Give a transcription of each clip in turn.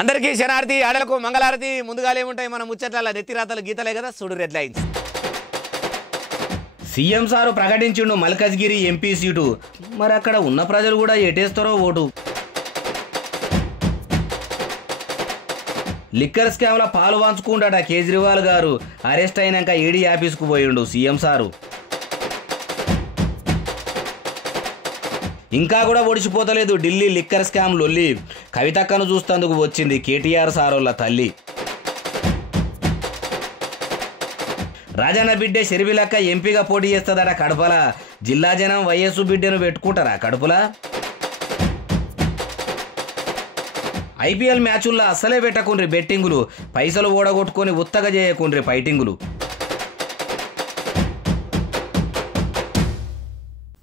అందరికీ శనార్థి ఆడలకు మంగళారతి. ముందుగాలే ఉంటాయి మన ముచ్చట్ల నెత్తిరాతలు గీతలే కదా, చూడు రెడ్ లైన్స్. సీఎం సారు ప్రకటించిండు మల్కజ్గిరి ఎంపీ సీటు. మరి అక్కడ ఉన్న ప్రజలు కూడా ఎటేస్తారో ఓటు. లిక్కర్ స్కామ్ల పాలు పంచుకుంటాడ కేజ్రీవాల్ గారు. అరెస్ట్ అయినాక ఈడీ ఆఫీస్కు పోయిండు సీఎం సారు. ఇంకా కూడా ఒడిచిపోతలేదు ఢిల్లీ లిక్కర్ స్కామ్ లొల్లి. కవితక్కను చూస్తందుకు వచ్చింది కేటీఆర్ సారోళ్ళ తల్లి. రాజన్న బిడ్డే షర్మిలక్క ఎంపీగా పోటీ చేస్తుందట కడపల. జిల్లా జనం వైఎస్ బిడ్డను పెట్టుకుంటారా కడుపులా? ఐపీఎల్ మ్యాచుల్లో అస్సలే పెట్టకుండ్రి బెట్టింగులు. పైసలు ఓడగొట్టుకొని ఉత్తగా చేయకుండ్రి ఫైటింగులు.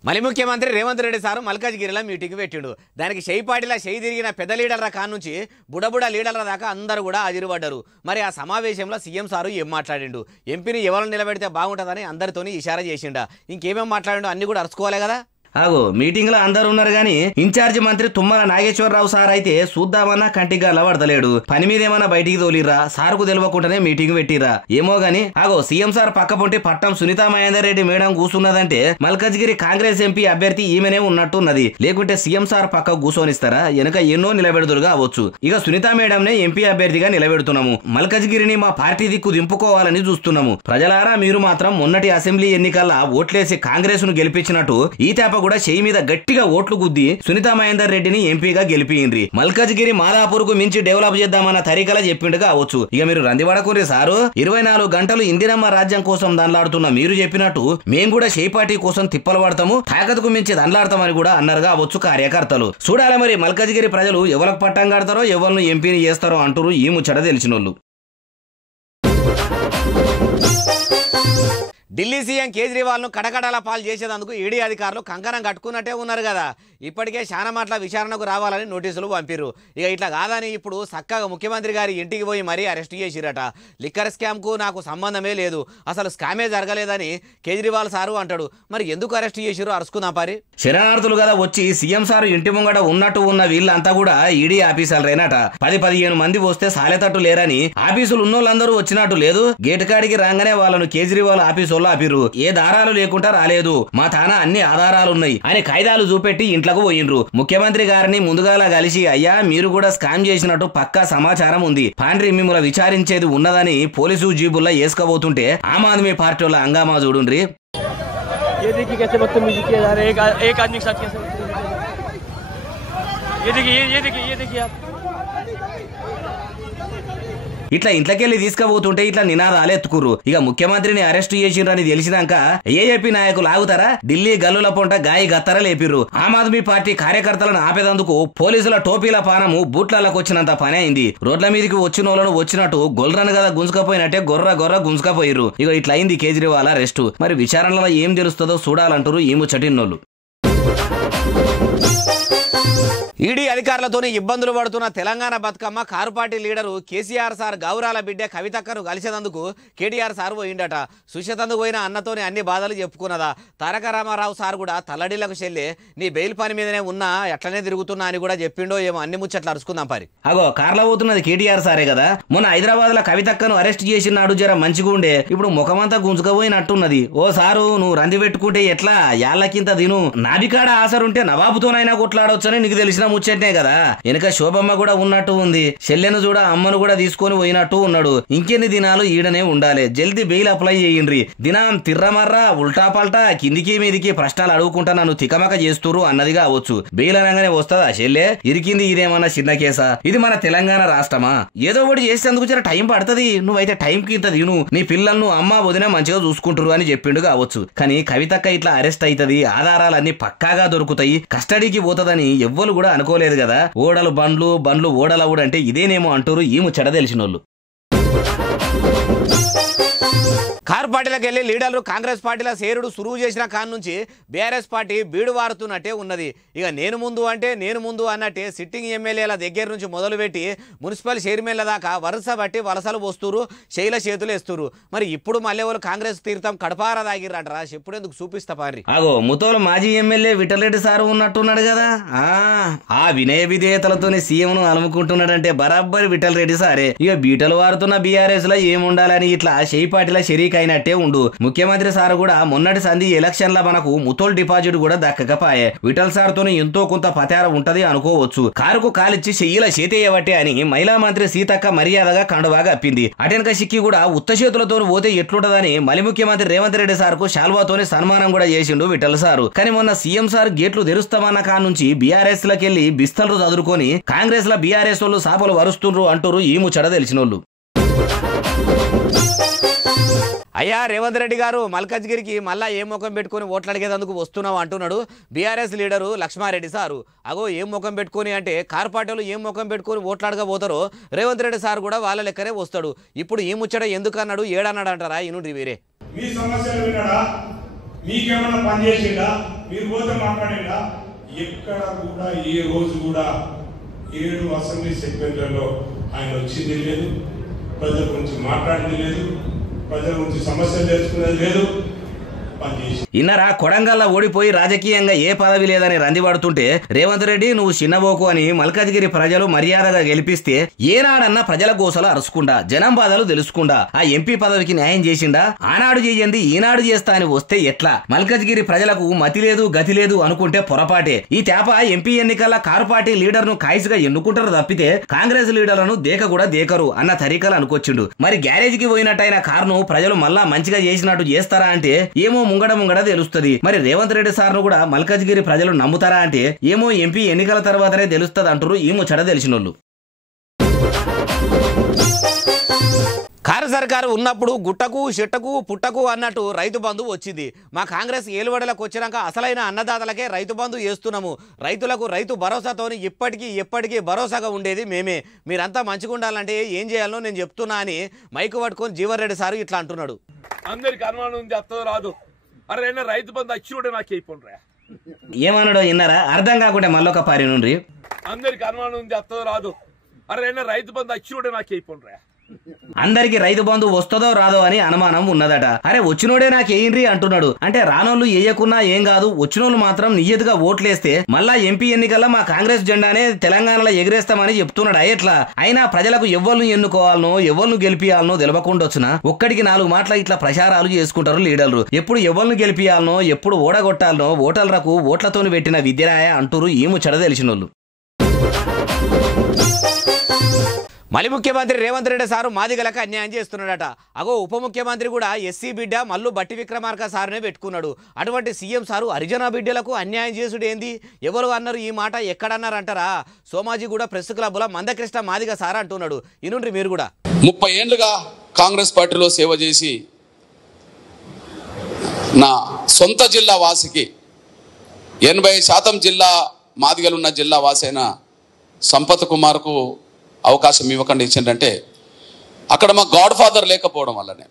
మళ్ళీ ముఖ్యమంత్రి రేవంత్ రెడ్డి సారు మల్కాజ్గిరిలో మీటింగ్ పెట్టిండు. దానికి షెయిపాటిలా షెయి తిరిగిన పెద్ద లీడర్ల కానుంచి బుడబుడ లీడర్ల దాకా అందరూ కూడా హాజరుపడ్డారు. మరి ఆ సమావేశంలో సీఎం సారు ఏం మాట్లాడిండు, ఎంపీని ఎవరు నిలబెడితే బాగుంటుందని అందరితోని ఇషారా చేసిండా, ఇంకేమేం మాట్లాడిండో అన్ని కూడా అరుచుకోవాలి కదా. ఆగో మీటింగ్ లో అందరు ఉన్నారు గాని ఇన్ఛార్జి మంత్రి తుమ్మల నాగేశ్వరరావు సార్ అయితే చూద్దామన్నా కంటిగా లవడతలేడు. పని మీద ఏమన్నా బయటికి తోలిరా, సార్కు తెలియకుండానే మీటింగ్ పెట్టిరా ఏమో గాని. ఆగో సీఎం సార్ పక్క పొంటి పట్టం సునీతా మహేందర్ రెడ్డి మేడం కూసున్నదంటే మల్కజ్గిరి కాంగ్రెస్ ఎంపీ అభ్యర్థి ఈమెనే ఉన్నట్టున్నది. లేకుంటే సీఎం సార్ పక్క కూసోనిస్తారా? వెనక ఎన్నో నిలబెడుదురుగా అవ్వచ్చు. ఇక సునీతా మేడంనే ఎంపీ అభ్యర్థిగా నిలబెడుతున్నాము. మల్కజ్గిరిని మా పార్టీ దిక్కు దింపుకోవాలని చూస్తున్నాము. ప్రజలారా మీరు మాత్రం మొన్నటి అసెంబ్లీ ఎన్నికల్లో ఓట్లేసి కాంగ్రెస్ ను గెలిపించినట్టు ఈ తేప కూడా చేయి మీద గట్టిగా ఓట్లు గుద్ది సునీతా మహేందర్ రెడ్డిని ఎంపీగా గెలిపిండ్రి. మల్కజ్గిరి మాదాపూర్ కు మించి డెవలప్ చేద్దామన్న తరీకలా చెప్పిండుగా అవచ్చు. ఇక మీరు రందివడకుర్రి సారు. 24 గంటలు ఇందిరమ్మ రాజ్యం కోసం దండలాడుతున్న మీరు చెప్పినట్టు మేము కూడా షేయి పార్టీ కోసం తిప్పలు పడతాము, తాకతుకు మించి దండలాడతామని కూడా అన్నారుగా అవచ్చు కార్యకర్తలు. చూడాలి మరి మల్కజ్గిరి ప్రజలు ఎవరికి పట్టం కడతారో ఎవరిని ఎంపీని చేస్తారో అంటారు ఈ ముచ్చట తెలిసినోళ్ళు. ఢిల్లీ సీఎం కేజ్రీవాల్ను కడకడల పాలు చేసేందుకు ఈడీ అధికారులు కంకణం కట్టుకున్నట్టే ఉన్నారు కదా. ఇప్పటికే చాలా మాటల విచారణకు రావాలని నోటీసులు పంపిర్రు. ఇక ఇట్లా కాదని ఇప్పుడు చక్కగా ముఖ్యమంత్రి గారి ఇంటికి పోయి మరీ అరెస్ట్ చేసిరట. లిక్కర్ స్కామ్కు నాకు సంబంధమే లేదు, అసలు స్కామే జరగలేదని కేజ్రీవాల్ సారు అంటాడు. మరి ఎందుకు అరెస్ట్ చేసిరో అరుచుకుందాం పారి. శరణార్థులు కదా వచ్చి సీఎం సారు ఇంటి ముంగట ఉన్నట్టు ఉన్న వీళ్ళంతా కూడా ఈడీ ఆఫీసర్లేనట. 10-15 మంది వస్తే సాలేతట్టు లేరని ఆఫీసులు ఉన్నోళ్ళందరూ వచ్చినట్టు లేదు. గేటు కాడికి రాగానే వాళ్ళను కేజ్రీవాల్ ఆఫీసు ఆపిర్రు. ఏ దారాలు లేకుండా రాలేదు, మా తాన అన్ని ఆధారాలున్నాయి అని కాయిదాలు చూపెట్టి ఇంట్లోకి పోయిండ్రు. ముఖ్యమంత్రి గారిని ముందుగాలా కలిసి అయ్యా మీరు కూడా స్కామ్ చేసినట్టు పక్కా సమాచారం ఉంది, పాండ్రి మిమ్మల్ని విచారించేది ఉన్నదని పోలీసు జీబుల్లో వేసుకోబోతుంటే ఆమ్ ఆద్మీ పార్టీ వాళ్ళ హంగామా చూడుండ్రి. ఇట్లా ఇంట్లోకెళ్ళి తీసుకుపోతుంటే ఇట్లా నినాదాలు ఎత్తుకుర్రు. ఇక ముఖ్యమంత్రిని అరెస్ట్ చేసిండ్రని తెలిసినాక ఏఏపీ నాయకులు ఆగుతారా? ఢిల్లీ గల్లుల పొంట గాయి గత్తర లేపిర్రు. ఆమ్ ఆద్మీ పార్టీ కార్యకర్తలను ఆపేదందుకు పోలీసుల టోపీల పానము బూట్లకు వచ్చినంత పని అయింది. రోడ్ల మీదకి వచ్చిన వాళ్ళను వచ్చినట్టు గొల్రను కదా గుంజుకపోయినట్టే గొర్ర గుంజుకపోయిర్రు. ఇక ఇట్లా అయింది కేజ్రీవాల్ అరెస్టు. మరి విచారణలో ఏం తెలుస్తుందో చూడాలంటారు ఈ ముచ్చటిన్నోళ్ళు. ఈడీ అధికారులతోనే ఇబ్బందులు పడుతున్న Telangana Bathukamma car party leader KCR sir గౌరాల బిడ్డ కవితక్కను కలిసేందుకు కేటీఆర్ సార్ పోయిండట. సుషతందుకు పోయిన అన్నతోనే అన్ని బాధలు చెప్పుకున్నదా. తారక రామారావు సార్ కూడా తల్లడిలకు చెల్లి నీ బెయిల్ పని మీదనే ఉన్నా ఎట్లనే తిరుగుతున్నా అని కూడా చెప్పిండో ఏమో. అన్ని ముచ్చట్లు అరుచుకుందాం పరి. అగో కార్లో పోతున్నది కేటీఆర్ సారే కదా. మొన్న హైదరాబాద్ లో కవితక్కను అరెస్ట్ చేసినాడు, జర మంచిగా ఉండే. ఇప్పుడు ముఖమంతా గుంజుకపోయినట్టున్నది. ఓ సారు నువ్వు రంది పెట్టుకుంటే ఎట్లా యాళ్ళకింత తిను, నాభికాడ ఆసరుంటే నవాబుతోనైనా కొట్లాడవచ్చని నీకు తెలిసిన ముచ్చట్నే కదా. వెనక శోభమ్మ కూడా ఉన్నట్టు ఉంది. చెల్లెను చూడ అమ్మను కూడా తీసుకొని పోయినట్టు ఉన్నాడు. ఇంకెన్ని దినాలు ఈడనే ఉండాలి. జల్దీ బెయిల్ అప్లై చేయండ్రి. దినం తిర్రమర్రా ఉల్టా పల్టా కిందికి మీదికి ప్రశ్నలు అడుగుకుంటా నన్ను తికమక చేస్తురు అన్నదిగా అవచ్చు. బెయిల్ అనగానే వస్తుందా చెల్లె? ఇరికింది ఇదేమన్నా చిన్న కేసా? ఇది మన తెలంగాణ రాష్ట్రమా? ఏదో ఒకటి చేసేందుకు జర టైం పడుతుంది. నువ్వైతే టైంకి ఇంత తిను, నీ పిల్లలను అమ్మ వదిన మంచిగా చూసుకుంటారు అని చెప్పిండు కావచ్చు. కానీ కవితక్క ఇట్లా అరెస్ట్ అవుతుంది, ఆధారాలన్నీ పక్కాగా దొరుకుతాయి, కస్టడీకి పోతుందని ఎవ్వరు కూడా అనుకోలేదు కదా. ఓడలు బండ్లు ఓడలవుడంటే ఇదేనేమో అంటారు ఈ ముచ్చట తెలిసినోళ్ళు. కారు పార్టీలకు వెళ్ళి లీడర్లు కాంగ్రెస్ పార్టీల సేరుడు సురువు చేసిన కాన్ నుంచి బీఆర్ఎస్ పార్టీ బీడు వారుతున్నట్టే ఉన్నది. ఇక నేను ముందు అన్నట్టే సిట్టింగ్ ఎమ్మెల్యేల దగ్గర నుంచి మొదలుపెట్టి మున్సిపల్ చైర్మన్ల దాకా వరుస బట్టి వలసలు పోస్తురు, శైల చేతులు వేస్తురు. మరి ఇప్పుడు మళ్ళీ వాళ్ళు కాంగ్రెస్ తీర్థం కడపారా దాగిర్రంటారా? చెప్పుడెందుకు చూపిస్తా పారి. అగో ముతోలు మాజీ ఎమ్మెల్యే విఠలరెడ్డి సారు ఉన్నట్టున్నాడు కదా. ఆ వినయ విధేయతలతోనే సీఎంను అలుముకుంటున్నాడంటే బరాబ్బరి విఠలరెడ్డి సారే. ఇక బీటలు వారుతున్న బీఆర్ఎస్ లో ఏముండాలని ఇట్లా షెయి పార్టీల షరీక్ అయినట్టే ఉండు. ముఖ్యమంత్రి సార్ కూడా మొన్నటి సంధి ఎలక్షన్ ల మనకు ముతోల్ డిపాజిట్ కూడా దక్కకపోయే. విఠల్ సార్ తోని ఎంతో కొంత పతార ఉంటది అనుకోవచ్చు. కారుకు కాలిచ్చి చెయ్యిల చేతేయబట్టే అని మహిళా మంత్రి సీతక్క మర్యాదగా కండువాగా అప్పింది. అటెనక సిక్కి కూడా ఉత్త చేతులతో పోతే ఎట్లుంటదని మలి ముఖ్యమంత్రి రేవంత్ రెడ్డి సార్ కు శాల్వాతోని సన్మానం కూడా చేసిండు విఠల్ సారు. కానీ మొన్న సీఎం సార్ గేట్లు తెరుస్తామన్న కా నుంచి బీఆర్ఎస్ లకెళ్లి బిస్తలు చదువుకొని కాంగ్రెస్ ల బీఆర్ఎస్ వాళ్ళు సాపలు వరుస్తుండ్రు అంటారు ఈ ముచ్చట తెలిసినోళ్ళు. అయ్యా రేవంత్ రెడ్డి గారు మల్కాజ్గిరికి మళ్ళా ఏ ముఖం పెట్టుకుని ఓట్లు అడిగేందుకు వస్తున్నావు అంటున్నాడు బీఆర్ఎస్ లీడరు లక్ష్మారెడ్డి సారు. అగో ఏం ముఖం పెట్టుకుని అంటే కారు పార్టీలు ఏం ముఖం పెట్టుకుని ఓట్లు అడగబోతారో రేవంత్ రెడ్డి సార్ కూడా వాళ్ళ లెక్కనే వస్తాడు. ఇప్పుడు ఈ ముచ్చట ఎందుకన్నాడు ఏడన్నాడు అంటారా? ఇనుండ్రి వీరే. మీ సమస్యలు వినడా, మీకేమైనా పని చేసిండా, మీరు పోతే మాట్లాడిండా? ఎక్కడ కూడా ఏ రోజు కూడా 7 అసెంబ్లీ సెగ్మెంట్లలో ఆయన వచ్చింది లేదు, ప్రజల గురించి మాట్లాడింది లేదు, ప్రజల గురించి సమస్యలు తెలుసుకునేది లేదు. ఇన్నరా కొడంగల్లా ఓడిపోయి రాజకీయంగా ఏ పదవి లేదని రందిపడుతుంటే రేవంత్ రెడ్డి నువ్వు చిన్నబోకు అని మల్కాజ్గిరి ప్రజలు మర్యాదగా గెలిపిస్తే ఏనాడన్నా ప్రజల గోసలు అరుచుకుండా జనం బాధలు తెలుసుకుండా ఆ ఎంపీ పదవికి న్యాయం చేసిండా? ఆనాడు చేయండి ఈనాడు చేస్తా అని వస్తే ఎట్లా? మల్కాజ్గిరి ప్రజలకు మతి లేదు గతి లేదు అనుకుంటే పొరపాటే. ఈ తేప ఎంపీ ఎన్నికల్లో కారు పార్టీ లీడర్ ను కాయిస్గా ఎన్నుకుంటారు తప్పితే కాంగ్రెస్ లీడర్లను దేక కూడా దేకరు అన్న తరీకలు అనుకొచ్చిండు. మరి గ్యారేజ్ కి పోయినట్టయిన కారును ప్రజలు మళ్ళా మంచిగా చేసినట్టు చేస్తారా అంటే ఏమో ముంగడ తెలుస్తుంది. మరి రేవంత్ రెడ్డి సార్ను కూడా మల్కాజ్గిరి ప్రజలు నమ్ముతారా అంటే ఏమో ఎంపీ ఎన్నికల తర్వాతనే తెలుస్తుంది అంటారు ఈ ముచ్చట తెలిసినోళ్ళు. కారు సర్కారు ఉన్నప్పుడు గుట్టకు చెట్టకు పుట్టకు అన్నట్టు రైతు బంధు వచ్చింది. మా కాంగ్రెస్ ఏలుబడిలకు వచ్చినాక అసలైన అన్నదాతలకే రైతు బంధు చేస్తున్నాము. రైతులకు రైతు భరోసాతోని ఎప్పటికీ భరోసాగా ఉండేది మేమే. మీరంతా మంచిగా ఉండాలంటే ఏం చేయాలో నేను చెప్తున్నా అని మైకు పట్టుకొని జీవన్ రెడ్డి సార్ ఇట్లా అంటున్నాడు. అందరికి అనుమానం ఉంది, అత్త రాదు. అరే రైతు బంధు అచ్చినోడే నాకు అయిపోండ్రా. ఏమన్నాడో విన్నారా? అర్థం కాకుండా మళ్ళొక పారి నుండి అందరికి అనుమానం ఉంది, అత్త రాదు. అరే రైతు బంధు అచ్చినోడే నాకు అయిపోండ్రా. అందరికి రైతు బంధు వస్తుందో రాదో అని అనుమానం ఉన్నదట. అరే వచ్చినోడే నాకేంద్రి అంటున్నాడు. అంటే రానోళ్ళు వేయకున్నా ఏం కాదు, వచ్చినోళ్ళు మాత్రం నియతిగా ఓట్లేస్తే మళ్ళా ఎంపీ ఎన్నికల్లో మా కాంగ్రెస్ జెండానే తెలంగాణలో ఎగిరేస్తామని చెప్తున్నాడు. ఎట్లా అయినా ప్రజలకు ఎవరిని ఎన్నుకోవాలనో ఎవరిని గెలిపియాలనో తెలవకుండా వచ్చినా ఒక్కడికి 4 మాటల ఇట్లా ప్రచారాలు చేసుకుంటారు లీడర్లు. ఎప్పుడు ఎవరిని గెలిపియాలనో ఎప్పుడు ఓడగొట్టాలనో ఓటర్లకు ఓట్లతోని పెట్టిన విద్యరాయ అంటూరు ఈ ముచ్చట తెలిసినోళ్ళు. మళ్ళీ ముఖ్యమంత్రి రేవంత్ రెడ్డి సారు మాదిగలకు అన్యాయం చేస్తున్నాడట. అగో ఉప ముఖ్యమంత్రి కూడా ఎస్సీ బిడ్డ మల్లు బట్టి విక్రమార్క సారునే పెట్టుకున్నాడు. అటువంటి సీఎం సారు హరిజన బిడ్డలకు అన్యాయం చేసుడు ఏంది? ఎవరు అన్నారు ఈ మాట? ఎక్కడన్నారంటారా? సోమాజిగూడ ప్రెస్ క్లబ్లో మందకృష్ణ మాదిగ సార్ అంటున్నాడు. ఇనుండ్రి మీరు కూడా. 30 ఏళ్లుగా కాంగ్రెస్ పార్టీలో సేవ చేసి నా సొంత జిల్లా వాసికి 80% జిల్లా మాదిగలున్న జిల్లా వాసైన సంపత్ కుమార్కు అవకాశం ఇవ్వకుండా ఇచ్చిందంటే అక్కడ మా గాడ్ ఫాదర్ లేకపోవడం వల్లనే.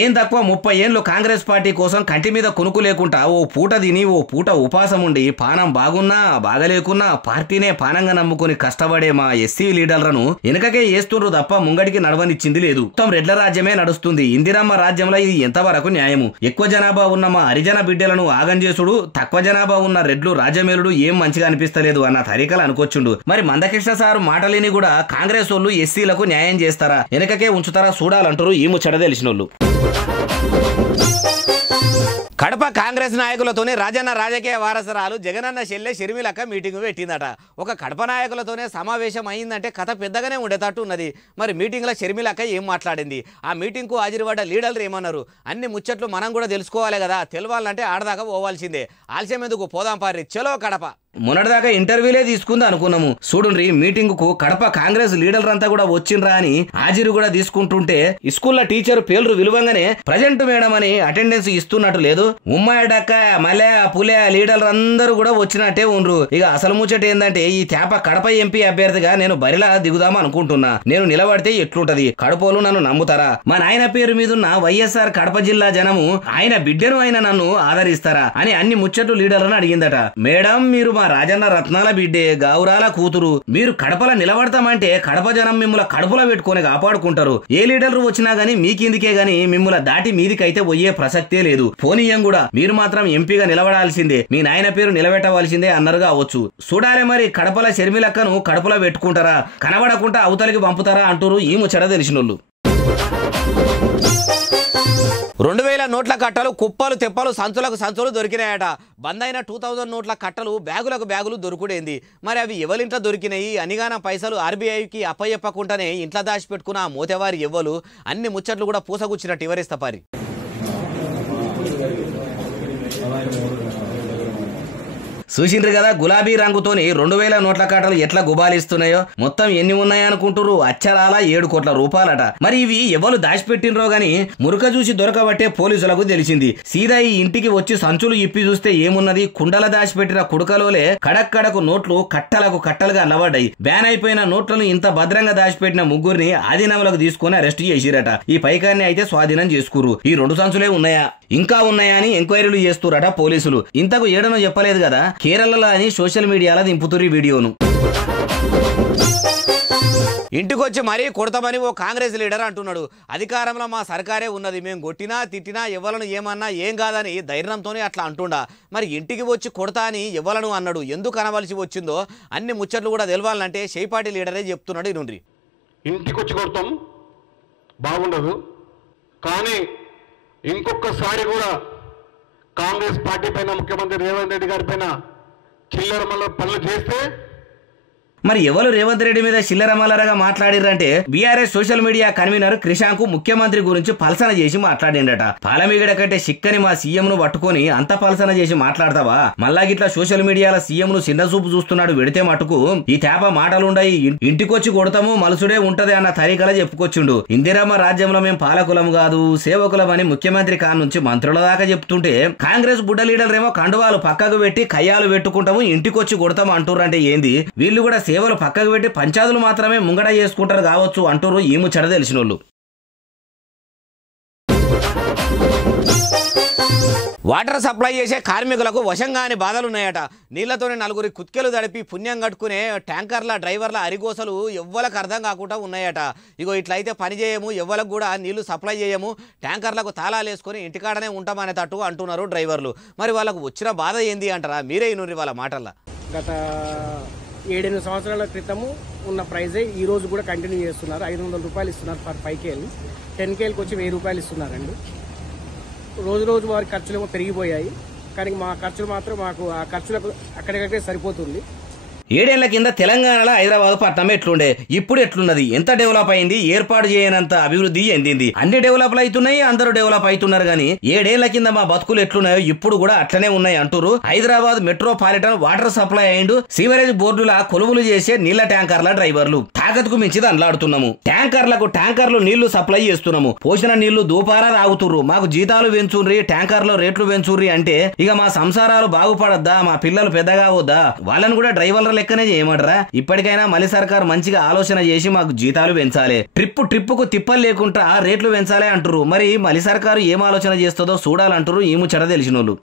ఏం తక్కువ 30 ఏళ్ళు కాంగ్రెస్ పార్టీ కోసం కంటి మీద కొనుక్కు లేకుండా ఓ పూట తిని ఓ పూట ఉపాసం ఉండి పానం బాగున్నా బాగలేకున్నా పార్టీనే పానంగా నమ్ముకుని కష్టపడే మా ఎస్సీ లీడర్లను వెనకకే వేస్తుండ్రు తప్ప ముంగడికి నడవనిచ్చింది లేదు. మొత్తం రెడ్ల రాజ్యమే నడుస్తుంది. ఇందిరమ్మ రాజ్యంలో ఇది ఎంతవరకు న్యాయము? ఎక్కువ జనాభా ఉన్న మా హరిజన బిడ్డలను ఆగం చేసుడు, తక్కువ జనాభా ఉన్న రెడ్లు రాజ్యమేలుడు ఏం మంచిగా అనిపిస్తలేదు అన్న తరీకలు అనుకొచ్చుండు. మరి మందకృష్ణ సారు మాటలేని కూడా కాంగ్రెస్ వాళ్ళు ఎస్సీలకు న్యాయం చేస్తారా వెనకకే ఉంచుతారా చూడాలంటారు ఈ ముచ్చట తెలిసినోళ్ళు. కడప కాంగ్రెస్ నాయకులతోనే రాజన్న రాజకీయ వారసరాలు జగనన్న చెల్లె షర్మిలక్క మీటింగ్ పెట్టిందట. ఒక కడప నాయకులతోనే సమావేశం అయిందంటే కథ పెద్దగానే ఉండేటట్టు ఉన్నది. మరి మీటింగ్లో షర్మిలక్క ఏం మాట్లాడింది? ఆ మీటింగ్కు హాజరుపడ్డ లీడర్లు ఏమన్నారు? అన్ని ముచ్చట్లు మనం కూడా తెలుసుకోవాలి కదా. తెలవాలంటే ఆడదాకా పోవాల్సిందే. ఆలస్యం ఎందుకు? పోదాం పారి. చలో కడప. మొన్నటిదాకా ఇంటర్వ్యూలే తీసుకుంది అనుకున్నాము. చూడుండ్రి మీటింగ్ కు కడప కాంగ్రెస్ లీడర్లంతా కూడా వచ్చిండ్రా అని హాజరు కూడా తీసుకుంటుంటే స్కూల్లో టీచర్ పేర్లు విలువంగానే ప్రజెంట్ మేడం అని అటెండెన్స్ ఇస్తున్నట్టు లేదు. ఉమ్మాయి డక్క మలే పులే లీడర్లు అందరూ కూడా వచ్చినట్టే ఉండ్రు. ఇక అసలు ముచ్చట ఏందంటే ఈ తేప కడప ఎంపీ అభ్యర్థిగా నేను బరిలా దిగుదాం అనుకుంటున్నా. నేను నిలబడితే ఎట్లుంటది, కడపలు నన్ను నమ్ముతారా? మా నాయన పేరు మీదున్న వైఎస్ఆర్ కడప జిల్లా జనము ఆయన బిడ్డను ఆయన నన్ను ఆదరిస్తారా అని అన్ని ముచ్చట్లు లీడర్లను అడిగిందట. మేడం మీరు మా రాజన్న రత్నాల బిడ్డే, గౌరాల కూతురు, మీరు కడపల నిలబడతామంటే కడప జనం మిమ్మల్ని కడుపులో పెట్టుకొని కాపాడుకుంటారు. ఏ లీడర్లు వచ్చినా గానీ మీకిందికే గానీ మిమ్మల్ని దాటి మీదికైతే పోయే ప్రసక్తే లేదు. పోనీయం కూడా మీరు మాత్రం ఎంపీగా నిలబడాల్సిందే, మీ నాయన పేరు నిలబెట్టవలసిందే అన్నారుగా అవచ్చు. చూడాలి మరి కడపల షర్మిలక్కను కడుపులో పెట్టుకుంటారా, కనబడకుండా అవతలికి పంపుతారా అంటూరు ఈ ముచ్చట తెలిసినోళ్ళు. 2000 నోట్ల కట్టలు కుప్పలు తెప్పలు సంచులకు సంచులు దొరికినాయట. బందైన 2000 నోట్ల కట్టలు బ్యాగులకు బ్యాగులు దొరుకుడేంది. మరి అవి ఎవరింట్లో దొరికినాయి? అనిగాన పైసలు ఆర్బీఐకి అప్పయ్యప్పకుండానే ఇంట్లో దాచిపెట్టుకున్న మోతేవారి ఎవ్వలు అన్ని ముచ్చట్లు కూడా పూసగుచ్చినట్టు వివరిస్తా పారి. చూసిండ్రు కదా గులాబీ రంగుతోని 2000 నోట్ల కట్టలు ఎట్లా గుబాలిస్తున్నాయో. మొత్తం ఎన్ని ఉన్నాయనుకుంటారు? అచ్చరాల 7 కోట్ల రూపాయలట. మరి ఇవి ఎవరు దాచిపెట్టినరో గాని మురుక చూసి దొరకబట్టే పోలీసులకు తెలిసింది. సీదా ఈ ఇంటికి వచ్చి సంచులు ఇప్పి చూస్తే ఏమున్నది, కుండల దాచిపెట్టిన కుడకలోలే కడక్కడకు నోట్లు కట్టలకు కట్టలుగా నవడ్డాయి. బ్యాన్ అయిపోయిన నోట్లను ఇంత భద్రంగా దాచిపెట్టిన ముగ్గురిని ఆధీనంలోకి తీసుకుని అరెస్ట్ చేసిరట. ఈ పైకాన్ని అయితే స్వాధీనం చేసుకురు. ఈ 2 సంచులే ఉన్నాయా ఇంకా ఉన్నాయా అని ఎంక్వైరీలు చేస్తురట పోలీసులు. ఇంతకు ఏడనో చెప్పలేదు కదా, కేరళలో అని సోషల్ మీడియాలో దింపుతురు ఈ వీడియోను. ఇంటికొచ్చి మరీ కొడతామని ఓ కాంగ్రెస్ లీడర్ అంటున్నాడు. అధికారంలో మా సర్కారే ఉన్నది, మేము కొట్టినా తిట్టినా ఎవలను ఏమన్నా ఏం కాదని ధైర్యంతోనే అట్లా అంటుండా. మరి ఇంటికి వచ్చి కొడతా అని ఎవలను అన్నాడు, ఎందుకు అనవలసి వచ్చిందో అన్ని ముచ్చట్లు కూడా తెలవాలంటే షేపాటి లీడరే చెప్తున్నాడు. ఇనుండ్రి. ఇంటికి వచ్చి కొడతాం బాగుండదు, కానీ ఇంకొకసారి కూడా కాంగ్రెస్ పార్టీ పైన ముఖ్యమంత్రి రేవంత్ రెడ్డి గారి పైన చిల్లర మల్ల పనులు చేస్తే మరి ఎవరు రేవంత్ రెడ్డి మీద చిల్లరమల్లరగా మాట్లాడిరంటే BRS social media convener Krishank ముఖ్యమంత్రి గురించి పల్సన చేసి మాట్లాడిండట. పాలమీగడ కంటే చిక్కని మా సీఎం ను పట్టుకొని అంత పల్సన చేసి మాట్లాడతావా? మళ్ళా గిట్లా సోషల్ మీడియాలో సీఎం ను చిన్న చూపు చూస్తున్నాడు. వెడితే మటుకు ఈ తేప మాటలుండయి, ఇంటికొచ్చి కొడతాము మలుసుడే ఉంటది అన్న తరీకలా చెప్పుకొచ్చిండు. ఇందిరమ్మ రాజ్యంలో మేము పాలకులం కాదు సేవకులం అని ముఖ్యమంత్రి కాన్ నుంచి మంత్రుల దాకా చెప్తుంటే కాంగ్రెస్ బుడ్డ లీడర్లేమో కండువాలు పక్కకు పెట్టి కయ్యాలు పెట్టుకుంటాము ఇంటికొచ్చి కొడతాము అంటుర్రంటే ఏంది? వీళ్ళు కూడా సేవలు పక్కకు పెట్టి పంచాదులు మాత్రమే ముంగడ చేసుకుంటారు కావచ్చు అంటారు ఈ ముచ్చట తెలిసినోళ్ళు. వాటర్ సప్లై చేసే కార్మికులకు వశంగాని బాధలున్నాయట. నీళ్లతోనే 4 కుత్కెలు తడిపి పుణ్యం కట్టుకునే ట్యాంకర్ల డ్రైవర్ల అరిగోసలు ఎవ్వలకు అర్థం కాకుండా ఉన్నాయట. ఇగో ఇట్లయితే పని చేయము, ఎవ్వలకు కూడా నీళ్లు సప్లై చేయము, ట్యాంకర్లకు తాళాలు వేసుకొని ఇంటికాడనే ఉంటామనేటట్టు అంటున్నారు డ్రైవర్లు. మరి వాళ్ళకు వచ్చిన బాధ ఏంది అంటారా? మీరే ఇనుర్రి వాళ్ళ మాటల్లో. గత 7-8 సంవత్సరాల క్రితము ఉన్న ప్రైజే ఈ రోజు కూడా కంటిన్యూ చేస్తున్నారు. 500 రూపాయలు ఇస్తున్నారు పర్ 5 కేలు. 10 కేలకు వచ్చి 1000 రూపాయలు ఇస్తున్నారండి. రోజు రోజు వారి ఖర్చులేమో పెరిగిపోయాయి, కానీ మా ఖర్చులు మాత్రం మాకు ఆ ఖర్చులకు అక్కడికక్కడే సరిపోతుంది. 7 ఏళ్ల కింద తెలంగాణలో హైదరాబాద్ పట్టణం ఎట్లుండే, ఇప్పుడు ఎట్లున్నది? ఎంత డెవలప్ అయింది? ఏర్పాటు చేయనంత అభివృద్ధి చెందింది. అన్ని డెవలప్ అవుతున్నాయి, అందరూ డెవలప్ అవుతున్నారు. కానీ 7 ఏళ్ల కింద మా బతుకులు ఎట్లున్నాయో ఇప్పుడు కూడా అట్లనే ఉన్నాయి అంటారు. Hyderabad metropolitan water supply and sewerage బోర్డుల కొలువులు చేసే నీళ్ల ట్యాంకర్ల డ్రైవర్లు. తాకత్కు మించి దండలాడుతున్నాము. ట్యాంకర్లు నీళ్లు సప్లై చేస్తున్నాము, పోసిన నీళ్లు దూపారా తాగుతుర్రు, మాకు జీతాలు పెంచుర్రి, ట్యాంకర్లో రేట్లు పెంచుర్రి అంటే ఇక మా సంసారాలు బాగుపడద్దా? మా పిల్లలు పెద్దగా అవద్దా? వాళ్ళని కూడా డ్రైవర్ల లెక్కనే చేయమంటారా? ఇప్పటికైనా మళ్ళీ సర్కార్ మంచిగా ఆలోచన చేసి మాకు జీతాలు పెంచాలి, ట్రిప్పుకు తిప్పలు లేకుండా రేట్లు పెంచాలి అంటారు. మరి మళ్ళీ సర్కారు ఏం ఆలోచన చేస్తుందో చూడాలంటారు ఈ ముచ్చట తెలిసినోళ్ళు.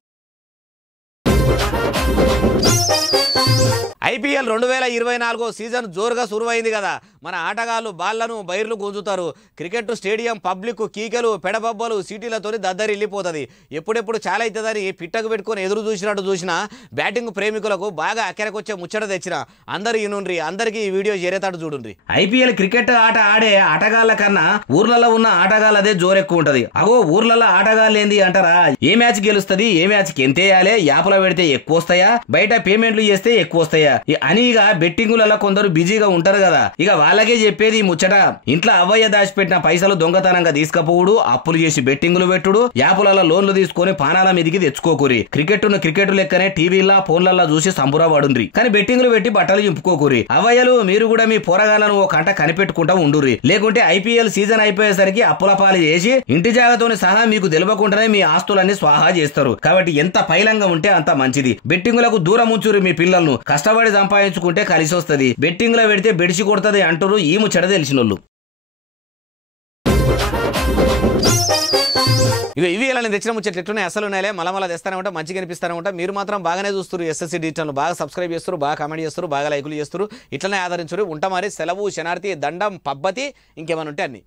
IPL 2024 సీజన్ జోరుగా సురువైంది కదా. మన ఆటగాళ్లు బాళ్లను బైర్లు గుంజుతారు. క్రికెట్ స్టేడియం పబ్లిక్ కీకెలు పెడబబ్బలు సిటీలతో దద్దరిల్లిపోతుంది. ఎప్పుడెప్పుడు చాలా అవుతుందని పిట్టకు పెట్టుకుని ఎదురు చూసినట్టు చూసినా బ్యాటింగ్ ప్రేమికులకు బాగా అక్కరకొచ్చే ముచ్చట తెచ్చిన అందరు ఇనుండ్రి. అందరికీ ఈ వీడియో చేరేతాడు చూడండి. IPL క్రికెట్ ఆట ఆడే ఆటగాళ్ల కన్నా ఊర్లలో ఉన్న ఆటగాళ్ళదే జోరెక్కువ ఉంటది. అగో ఊర్లలో ఆటగాళ్ళు ఏంది అంటారా? ఏ మ్యాచ్ గెలుస్తుంది, ఏ మ్యాచ్కి ఎంతేయాలి, యాప్లో పెడితే ఎక్కువ వస్తాయా, బయట పేమెంట్లు చేస్తే ఎక్కువ వస్తాయా, అని ఇక బెట్టింగులలో కొందరు బిజీగా ఉంటారు కదా, ఇక వాళ్ళకే చెప్పేది ఈ ముచ్చట. ఇంట్లో అవ్వయ్య దాచిపెట్టిన పైసలు దొంగతనంగా తీసుకపోవుడు, అప్పులు చేసి బెట్టింగులు పెట్టుడు, యాపులలో లోన్లు తీసుకొని పానాల మీదికి తెచ్చుకోకూరి. క్రికెట్ లెక్కనే టీవీలా ఫోన్లలా చూసి సంబురపడుండ్రి, కానీ బెట్టింగులు పెట్టి బట్టలు చింపుకోకూరి. అవ్వయ్యలు మీరు కూడా మీ పోరగాలను ఓ కంట కనిపెట్టుకుంటా ఉండుర్రి, లేకుంటే ఐపీఎల్ సీజన్ అయిపోయేసరికి అప్పుల పాలు చేసి ఇంటి జాగతోని సహా మీకు తెలియకుండానే మీ ఆస్తులన్నీ స్వాహా చేస్తారు. కాబట్టి ఎంత పైలంగా ఉంటే అంత మంచిది. బెట్టింగులకు దూరం ఉంచురు మీ పిల్లలను, కష్టపడి సంపాదించుకుంటే కలిసి వస్తుంది. బెట్టింగులో పెడితే బెడిసి కొడుతుంది అంటారు ఈ ముచ్చట తెలిసినోళ్ళు. ఇక ఇవి ఇలా నేను తెచ్చిన ముచ్చట్లు ఎట్లున్నాయి అసలు ఉన్నాయలే మళ్ళీ తెస్తానే ఉంటా, మంచిగా అనిపిస్తానే ఉంటా. మీరు మాత్రం బాగానే చూస్తారు, ఎస్ఎస్సీ డిజిటల్ బాగా సబ్స్క్రైబ్ చేస్తారు, బాగా కామెంట్ చేస్తారు, బాగా లైకులు చేస్తారు. ఇట్లనే ఆదరించారు. ఉంటా మరి. సెలవు, శనార్థి, దండం, పబ్బతి, ఇంకేమైనా ఉంటే అన్ని.